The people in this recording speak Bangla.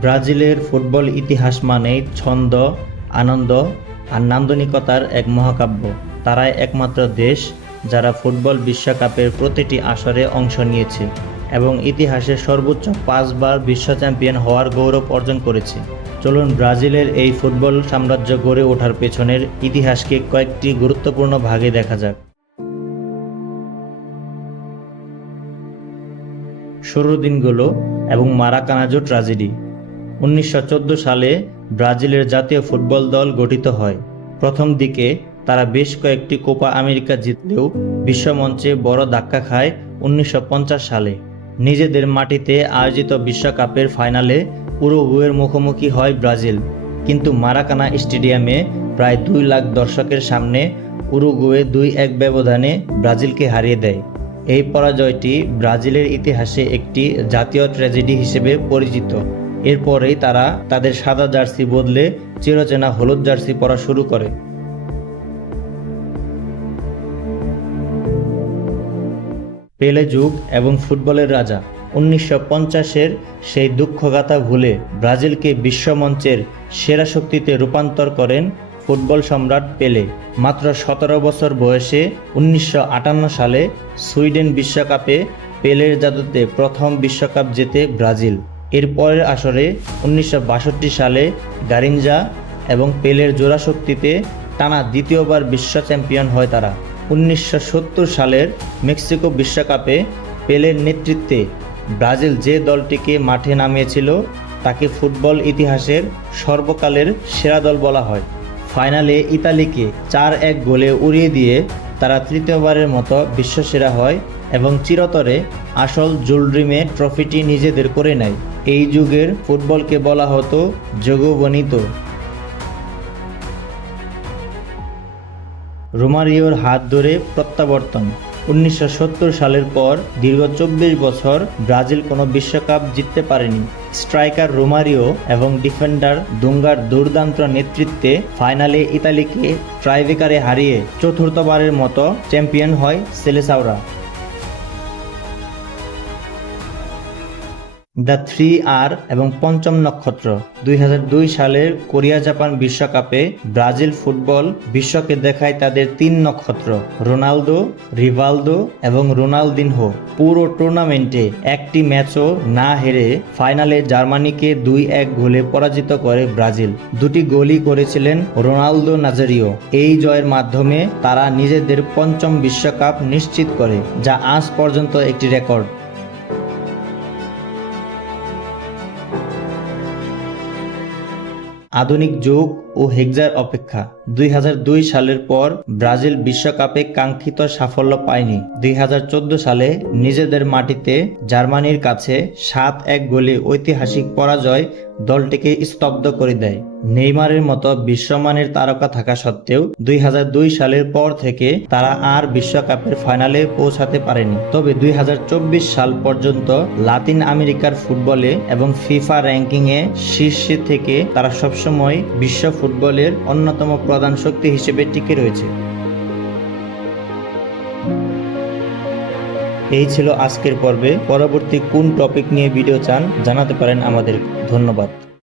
ব্রাজিলের ফুটবল ইতিহাস মানেই ছন্দ, আনন্দ আর নান্দনিকতার এক মহাকাব্য। তারাই একমাত্র দেশ যারা ফুটবল বিশ্বকাপের প্রতিটি আসরে অংশ নিয়েছে এবং ইতিহাসে সর্বোচ্চ 5 বার বিশ্ব চ্যাম্পিয়ন হওয়ার গৌরব অর্জন করেছে। চলুন ব্রাজিলের এই ফুটবল সাম্রাজ্য গড়ে ওঠার পেছনের ইতিহাসকে কয়েকটি গুরুত্বপূর্ণ ভাগে দেখা যাক। শুরুর দিনগুলো এবং মারাকানাজো ট্র্যাজেডি। 1914 সালে ব্রাজিলের জাতীয় ফুটবল দল গঠিত হয়। প্রথম দিকে তারা বেশ কয়েকটি কোপা আমেরিকা জিতলেও বিশ্বমঞ্চে বড় ধাক্কা খায় 1950 সালে। নিজেদের মাটিতে আয়োজিত বিশ্বকাপের ফাইনালে উরুগুয়ের মুখোমুখি হয় ব্রাজিল, কিন্তু মারাকানা স্টেডিয়ামে প্রায় 2 লাখ দর্শকের সামনে উরুগুয়ে 2-1 ব্যবধানে ব্রাজিলকে হারিয়ে দেয়। এই পরাজয়টি ব্রাজিলের ইতিহাসে একটি জাতীয় ট্র্যাজেডি হিসেবে পরিচিত। এরপরেই তারা তাদের সাদা জার্সি বদলে চিরচেনা হলুদ জার্সি পরা শুরু করে। পেলে যুগ এবং ফুটবলের রাজা। 1950-এর সেই দুঃখগাথা ভুলে ব্রাজিলকে বিশ্বমঞ্চের সেরা শক্তিতে রূপান্তর করেন ফুটবল সম্রাট পেলে। মাত্র 17 বছর বয়সে 1958 সালে সুইডেন বিশ্বকাপে পেলের জাদুতে প্রথম বিশ্বকাপ জেতে ব্রাজিল। এর পরের আসরে 1962 সালে গারিঞ্জা এবং পেলের জোড়া শক্তিতে টানা দ্বিতীয়বার বিশ্ব চ্যাম্পিয়ন হয় তারা। 1970 সালের মেক্সিকো বিশ্বকাপে পেলের নেতৃত্বে ব্রাজিল যে দলটিকে মাঠে নামিয়েছিল তাকে ফুটবল ইতিহাসের সর্বকালের সেরা দল বলা হয়। ফাইনালে ইতালিকে 4-1 গোলে উড়িয়ে দিয়ে তারা তৃতীয়বারের মতো বিশ্বসেরা হয় এবং চিরতরে আসল জুলড্রিমে ট্রফিটি নিজেদের করে নেয়। এই যুগের ফুটবলকে বলা হতো যোগবনিত। রোমারিওর হাত ধরে প্রত্যাবর্তন। 1970 সালের পর দীর্ঘ 24 বছর ব্রাজিল কোনো বিশ্বকাপ জিততে পারেনি। স্ট্রাইকার রোমারিও এবং ডিফেন্ডার দুঙ্গার দুর্দান্ত নেতৃত্বে ফাইনালে ইতালিকে ট্রাইব্রেকারে হারিয়ে চতুর্থবারের মতো চ্যাম্পিয়ন হয় সেলেসাওরা। দ্য 3R এবং পঞ্চম নক্ষত্র। 2002 সালের কোরিয়া জাপান বিশ্বকাপে ব্রাজিল ফুটবল বিশ্বকে দেখায় তাদের 3 নক্ষত্র রোনালদো, রিভালদো এবং রোনালদিনহো। পুরো টুর্নামেন্টে একটি ম্যাচও না হেরে ফাইনালে জার্মানিকে 2-1 গোলে পরাজিত করে ব্রাজিল। 2টি গোলই করেছিলেন রোনালদো নাজারিও। এই জয়ের মাধ্যমে তারা নিজেদের 5ম বিশ্বকাপ নিশ্চিত করে, যা আজ পর্যন্ত একটি রেকর্ড। আধুনিক যুগ ও হেক্সার অপেক্ষা। 2002 সালের পর ব্রাজিল বিশ্বকাপে কাঙ্ক্ষিত সাফল্য পায়নি। 2014 সালে নিজেদের মাটিতে জার্মানির কাছে 7-1 গোলে ঐতিহাসিক পরাজয় দলটিকে স্তব্ধ করে দেয়। নেইমারের মতো বিশ্বমানের তারকা থাকা সত্ত্বেও 2002 সালের পর থেকে তারা আর বিশ্বকাপের ফাইনালে পৌঁছাতে পারেনি। তবে 2024 সাল পর্যন্ত লাতিন আমেরিকার ফুটবলে এবং ফিফা র্যাঙ্কিংয়ে শীর্ষে থেকে তারা সবসময় বিশ্ব ফুটবলের অন্যতম প্রধান শক্তি হিসেবে টিকে রয়েছে। এই ছিল আজকের পর্বে। পরবর্তী কোন টপিক নিয়ে ভিডিও চান জানাতে পারেন আমাদের। ধন্যবাদ।